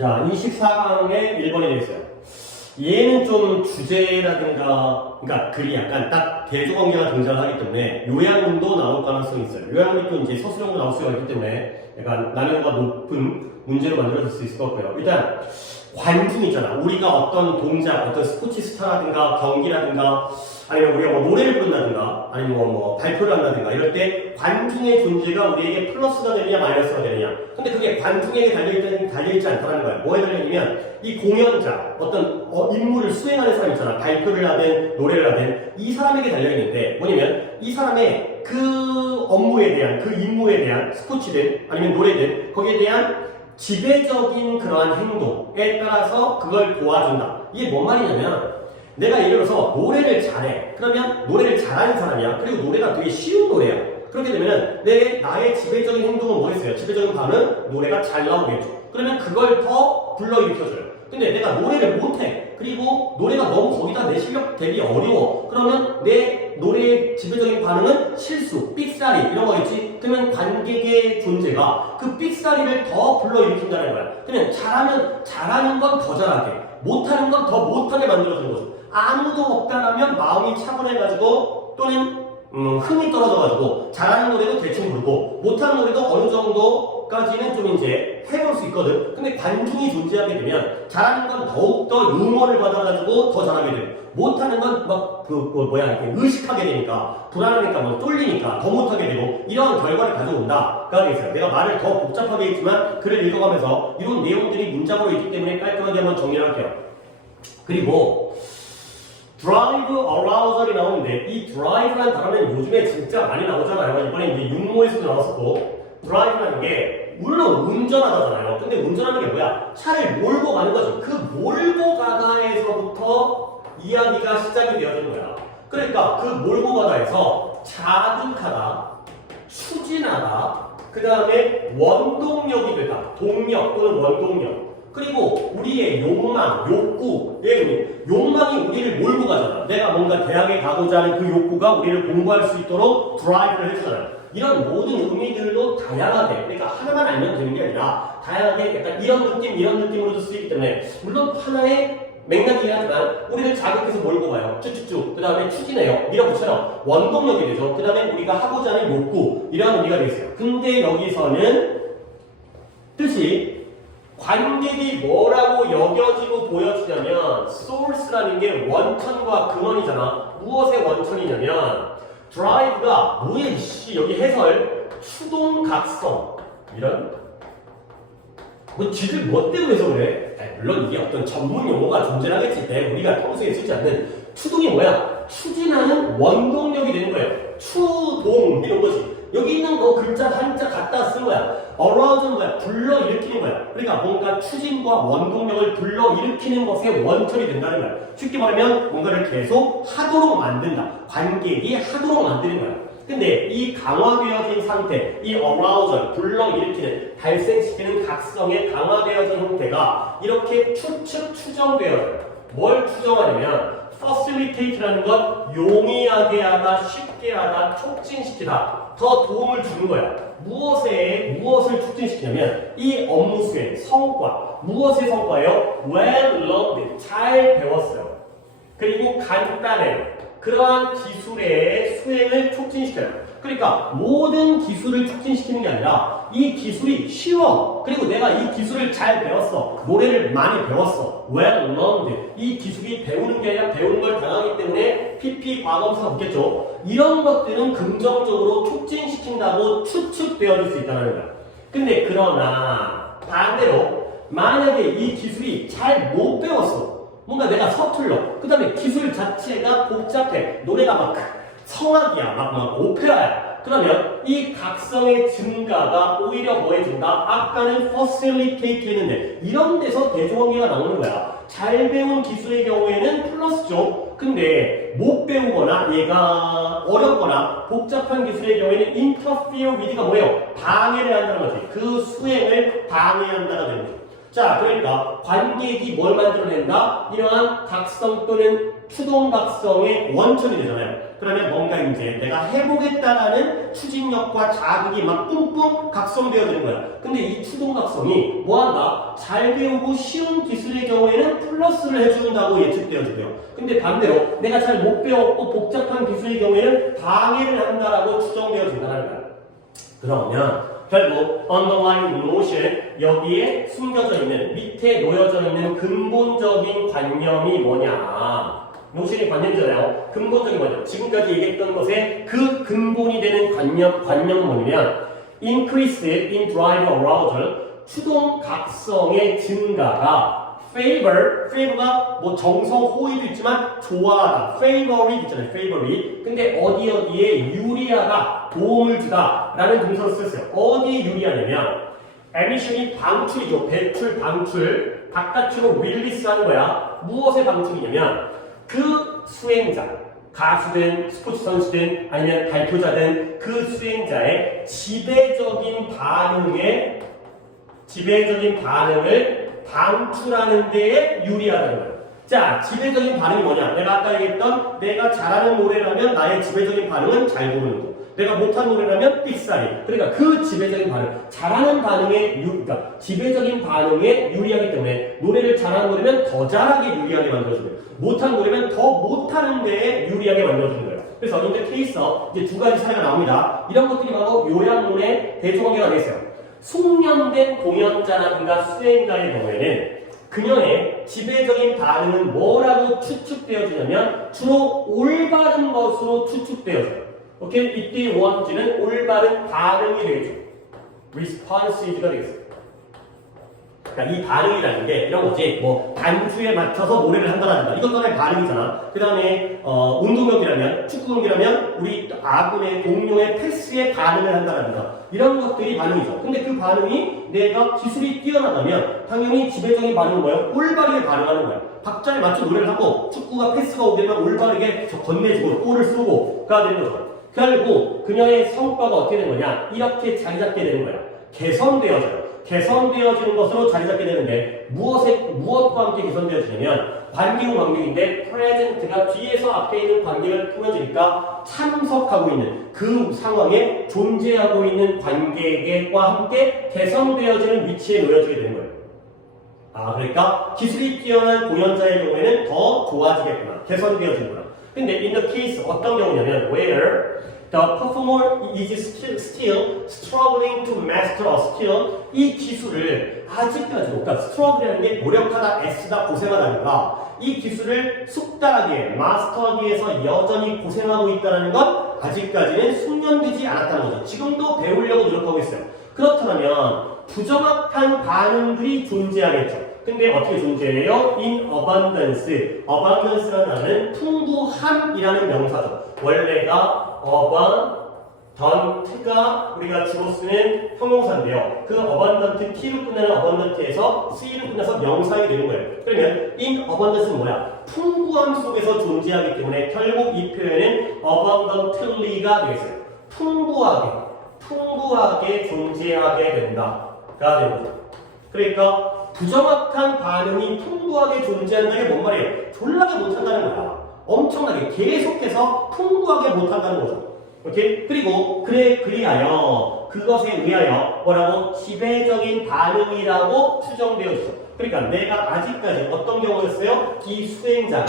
자, 24강에 1번이 되어 있어요. 얘는 좀 주제라든가, 그러니까 글이 약간 딱 대조관계가 등장을 하기 때문에 요약문도 나올 가능성이 있어요. 요약문이 또 이제 서술형도 나올 수가 있기 때문에 약간 난이도가 높은 문제로 만들어질 수 있을 것 같고요. 일단 관중 있잖아. 우리가 어떤 동작, 어떤 스포츠 스타라든가 경기라든가 아니면 우리가 뭐 노래를 부른다든가 아니면 뭐 발표를 한다든가 이럴 때 관중의 존재가 우리에게 플러스가 되느냐 마이너스가 되느냐. 근데 그게 관중에게 달려있지 않다는 거예요. 뭐에 달려있냐면 이 공연자, 어떤 임무를 수행하는 사람 있잖아. 발표를 하든 노래를 하든 이 사람에게 달려있는데 뭐냐면 이 사람의 그 업무에 대한 그 임무에 대한 스포츠든 아니면 노래든 거기에 대한 지배적인 그러한 행동에 따라서 그걸 도와준다. 이게 뭔 말이냐면 내가 예를 들어서 노래를 잘해. 그러면 노래를 잘하는 사람이야. 그리고 노래가 되게 쉬운 노래야. 그렇게 되면은 나의 지배적인 행동은 뭐겠어요? 지배적인 반응은 노래가 잘 나오겠죠. 그러면 그걸 더 불러일으켜줘요. 근데 내가 노래를 못해. 그리고 노래가 너무 거기다 내 실력 대비 어려워. 그러면 내 노래의 지배적인 반응은 실수, 삑사리 이런 거겠지? 그러면 관객의 존재가 그 삑사리를 더 불러일으킨다는 거야. 그러면 잘하는 건 더 잘하게, 못하는 건 더 못하게 만들어주는 거죠. 아무도 없다라면 마음이 차분해가지고 또는 흥이 떨어져가지고 잘하는 노래도 대충 부르고 못하는 노래도 어느 정도까지는 좀 이제 해볼 수 있거든. 근데 관중이 존재하게 되면 잘하는 건 더욱더 응원을 받아가지고 더 잘하게 되고 못하는 건 막 이렇게 의식하게 되니까 불안하니까 뭐 쫄리니까 더 못하게 되고 이런 결과를 가져온다가 되겠어요. 내가 말을 더 복잡하게 했지만 글을 읽어가면서 이런 내용들이 문장으로 있기 때문에 깔끔하게 한번 정리를 할게요. 그리고 drive arousal이 나오는데 이 drive라는 단어는 요즘에 진짜 많이 나오잖아요. 이번에 이제 육모에서도 나왔었고 drive라는 게 물론 운전하다잖아요. 근데 운전하는 게 뭐야? 차를 몰고 가는 거지. 그 몰고 가다에서부터 이야기가 시작이 되어지는 거야. 그러니까 그 몰고 가다에서 자극하다, 추진하다, 그 다음에 원동력이 되다. 동력 또는 원동력. 그리고 우리의 욕망, 욕구, 욕망이 우리를 몰고 가잖아. 내가 뭔가 대학에 가고자 하는 그 욕구가 우리를 공부할 수 있도록 드라이브를 해주잖아요. 이런 모든 의미들도 다양하게, 그러니까 하나만 알면 되는 게 아니라 다양하게 약간 이런 느낌으로도 쓰이기 때문에 물론 하나의 맥락이긴 하지만 우리를 자극해서 몰고 가요. 쭉쭉쭉. 그 다음에 추진해요. 밀어붙여요. 원동력이 되죠. 그 다음에 우리가 하고자 하는 욕구, 이런 의미가 되겠어요. 근데 여기서는 뜻이 관객이 뭐라고 여겨지고 보여지냐면 source라는 게 원천과 근원이잖아. 무엇의 원천이냐면 drive가 뭐야 이씨 여기 해설 추동각성 이런 뭐 지들 뭐 때문에 해서 그래? 물론 이게 어떤 전문 용어가 존재하겠지 때문에 우리가 평소에 쓰지 않는 추동이 뭐야? 추진하는 원동력이 되는 거예요. 추동 이런 거지. 여기 있는 거 글자 한자 갖다 쓴 거야. arouse는 뭐야? 불러일으키는 거야. 그러니까 뭔가 추진과 원동력을 불러일으키는 것의 원천이 된다는 거야. 쉽게 말하면 뭔가를 계속 하도록 만든다. 관객이 하도록 만드는 거야. 근데 이 강화되어진 상태, 이 arousal, 불러일으키는, 발생시키는 각성의 강화되어진 형태가 이렇게 추정되어져요. 뭘 추정하냐면 facilitate라는 건 용이하게 하다, 쉽게 하다, 촉진시키다, 더 도움을 주는 거야. 무엇을 촉진시키냐면 이 업무 수행, 성과, 무엇의 성과예요? well learned, 잘 배웠어요. 그리고 간단해요. 그러한 기술의 수행을 촉진시켜요. 그러니까 모든 기술을 촉진시키는 게 아니라 이 기술이 쉬워. 그리고 내가 이 기술을 잘 배웠어. 노래를 많이 배웠어. well learned. 이 기술이 배우는 게 아니라 배우는 걸 당하기 때문에 PP 과거형사가 붙겠죠. 이런 것들은 긍정적으로 촉진시킨다고 추측되어질 수 있다는 거야. 근데 그러나 반대로 만약에 이 기술이 잘 못 배웠어. 뭔가 내가 서툴러. 그 다음에 기술 자체가 복잡해. 노래가 막 성악이야. 막 오페라야. 그러면 이 각성의 증가가 오히려 뭐 해준다? 아까는 facilitate 했는데 이런 데서 대조관계가 나오는 거야. 잘 배운 기술의 경우에는 플러스죠. 근데 못 배우거나 얘가 어렵거나 복잡한 기술의 경우에는 interfere with가 뭐예요? 방해를 한다는 거지. 그 수행을 방해한다는 거죠. 자, 그러니까 관객이 뭘 만들어낸다? 이러한 각성 또는 추동각성의 원천이 되잖아요. 그러면 뭔가 이제 내가 해보겠다라는 추진력과 자극이 막 뿜뿜 각성되어지는 거야. 근데 이 추동각성이 뭐한다? 잘 배우고 쉬운 기술의 경우에는 플러스를 해준다고 예측되어지고요. 근데 반대로 내가 잘 못 배웠고 복잡한 기술의 경우에는 방해를 한다라고 추정되어진다는 거야. 그러면 결국 underlying notion, 여기에 숨겨져 있는, 밑에 놓여져 있는 근본적인 관념이 뭐냐? 노션이 관념이잖아요. 근본적인 관념. 지금까지 얘기했던 것의 그 근본이 되는 관념은 뭐냐면 increase in drive arousal, 추동 각성의 증가가 favor가 뭐 정성 호의도 있지만 좋아하다, favor이 있잖아요. favor이. 근데 어디에 유리하다, 도움을 주다 라는 동사로 쓰였어요. 어디에 유리하냐면 emission이 방출이죠. 배출, 방출. 바깥으로 release 하는 거야. 무엇의 방출이냐면 그 수행자, 가수든 스포츠 선수든 아니면 발표자든 그 수행자의 지배적인 반응을 방출하는 데에 유리하다는 거예요. 자, 지배적인 반응이 뭐냐? 내가 아까 얘기했던 내가 잘하는 노래라면 나의 지배적인 반응은 잘 부르는 거. 내가 못한 노래라면 삑사리. 그러니까 그 지배적인 반응, 잘하는 반응에 그러니까 지배적인 반응에 유리하기 때문에 노래를 잘하는 노래면 더 잘하게 유리하게 만들어주고요. 못한 노래면 더 못하는 데에 유리하게 만들어주는 거예요. 그래서 이제 케이스서 이제 두 가지 사례가 나옵니다. 이런 것들이 바로 요양론의 대조관계가 되어있어요. 숙련된 공연자라든가 수행자의 경우에는 그녀의 지배적인 반응은 뭐라고 추측되어지냐면 주로 올바른 것으로 추측되어져요. 오케이? 이때 원지는 올바른 반응이 되겠죠. responsive가 되겠어요. 그러니까 이 반응이라는 게 이런 거지. 뭐 단추에 맞춰서 노래를 한다라든가 이건 하나의 반응이잖아. 그 다음에 운동 경기라면 축구 경기라면 우리 아군의 동료의 패스에 반응을 한다라든가 이런 것들이 반응이죠. 근데 그 반응이 내가 기술이 뛰어나다면 당연히 지배적인 반응은 뭐예요? 올바르게 반응하는 거야. 박자에 맞춰 노래를 하고 축구가 패스가 오게 되면 올바르게 건네주고 골을 쏘고가 되는 거죠. 결국 그녀의 성과가 어떻게 되는 거냐? 이렇게 자리 잡게 되는 거야. 개선되어져요. 개선되어지는 것으로 자리 잡게 되는데 무엇과 함께 개선되어지냐면 관객인데 present가 뒤에서 앞에 있는 관객을 꾸며주니까 참석하고 있는 그 상황에 존재하고 있는 관객과 함께 개선되어지는 위치에 놓여지게 되는 거예요. 아, 그러니까 기술이 뛰어난 공연자의 경우에는 더 좋아지겠구나. 개선되어지는구나. 근데 in the case 어떤 경우냐면 where the performer is still struggling to master a skill, 이 기술을 아직까지, 그러니까 struggle이라는 게 노력하다, 애쓰다, 고생하다니까 이 기술을 숙달하기에, 마스터하기 위해서 여전히 고생하고 있다는 건 아직까지는 숙련되지 않았다는 거죠. 지금도 배우려고 노력하고 있어요. 그렇다면 부정확한 반응들이 존재하겠죠. 근데 어떻게 존재해요? in abundance. abundance라는 단어는 풍부함이라는 명사죠. 원래가 abundant가 우리가 주로 쓰는 형용사인데요. 그 abundant, t로 끝나는 abundant에서 c로 끝나서 명사가 되는 거예요. 그러면 in abundance는 뭐야? 풍부함 속에서 존재하기 때문에 결국 이 표현은 abundantly가 되겠어요. 풍부하게 존재하게 된다가 되는 거죠. 그러니까 부정확한 반응이 풍부하게 존재한다는 게 뭔 말이에요? 졸라게 못한다는 거야. 엄청나게 계속해서 풍부하게 못한다는 거죠. 오케이? 그리고 그리하여 그것에 의하여 뭐라고? 지배적인 반응이라고 추정되어지죠. 그러니까 내가 아직까지 어떤 경우였어요? 이 수행자가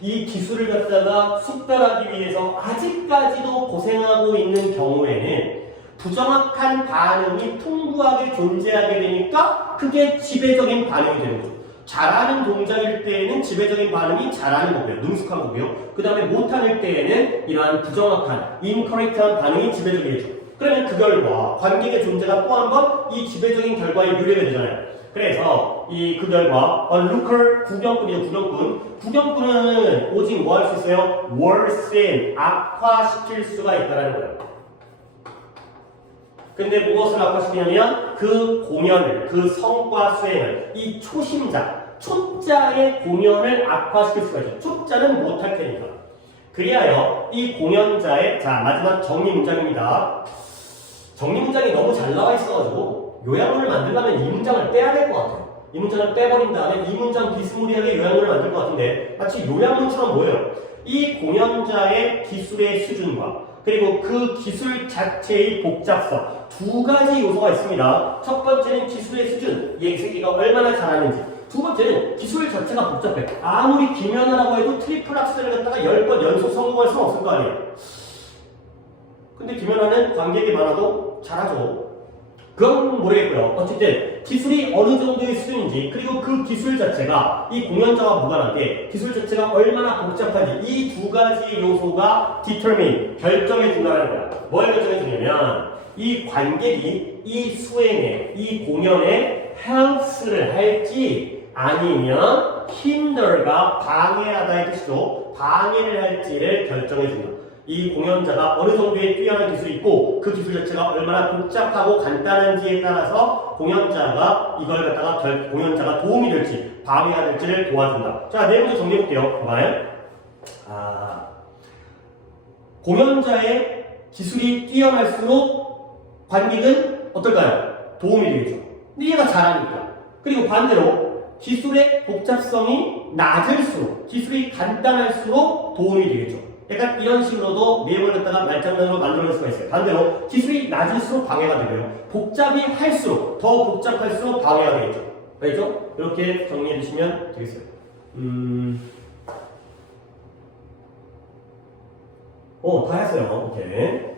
이 기술을 갖다가 숙달하기 위해서 아직까지도 고생하고 있는 경우에는 부정확한 반응이 풍부하게 존재하게 되니까 그게 지배적인 반응이 되는 거죠. 잘하는 동작일 때에는 지배적인 반응이 잘하는 거고요. 능숙한 거고요. 그 다음에 못하는 때에는 이러한 부정확한, incorrect한 반응이 지배적이겠죠. 그러면 그 결과 관객의 존재가 또 한 번 이 지배적인 결과에 유래가 되잖아요. 그래서 그 결과 looker, 구경꾼이죠. 구경꾼은 오직 뭐 할 수 있어요? worsen, 악화시킬 수가 있다는 거예요. 근데 무엇을 악화시키냐면 그 공연을, 그 성과 수행을, 이 초자의 공연을 악화시킬 수가 있죠. 초자는 못할 테니까. 그리하여 이 공연자의, 자, 마지막 정리 문장입니다. 정리 문장이 너무 잘 나와 있어가지고 요약문을 만들려면 이 문장을 빼야 될 것 같아요. 이 문자는 빼버린 다음에 이 문장 비스무리하게 요약문을 만들 것 같은데 마치 요약문처럼 보여요. 이 공연자의 기술의 수준과 그리고 그 기술 자체의 복잡성 두 가지 요소가 있습니다. 첫 번째는 기술의 수준, 이 새끼가 얼마나 잘하는지. 두 번째는 기술 자체가 복잡해. 아무리 김연아라고 해도 트리플 악셀을 갖다가 10번 연속 성공할 수는 없을 거 아니에요. 근데 김연아는 관객이 많아도 잘하죠. 그건 모르겠고요. 어쨌든 기술이 어느 정도의 수준인지 그리고 그 기술 자체가 이 공연자와 무관하게 기술 자체가 얼마나 복잡한지 이 두 가지 요소가 determine, 결정해 준다는 거야. 뭘 결정해 주냐면 이 관객이 이 수행에, 이 공연에 helps를 할지 아니면 hinder가 방해하다의 뜻이죠. 방해를 할지를 결정해 준다. 이 공연자가 어느 정도의 뛰어난 기술이 있고 그 기술 자체가 얼마나 복잡하고 간단한지에 따라서 공연자가 이걸 갖다가 공연자가 도움이 될지 방해가 될지를 도와준다. 자, 내용도 정리해 볼게요. 공연자의 기술이 뛰어날수록 관객은 어떨까요? 도움이 되겠죠. 근데 얘가 잘하니까. 그리고 반대로 기술의 복잡성이 낮을수록 기술이 간단할수록 도움이 되겠죠. 약간 이런 식으로도 내용을 갖다가 말장난으로 만들어낼 수가 있어요. 반대로 기술이 낮을수록 방해가 되고요. 복잡이 할수록 더 복잡할수록 방해가 되겠죠. 알겠죠? 이렇게 정리해 주시면 되겠어요. 다 했어요. 오케이.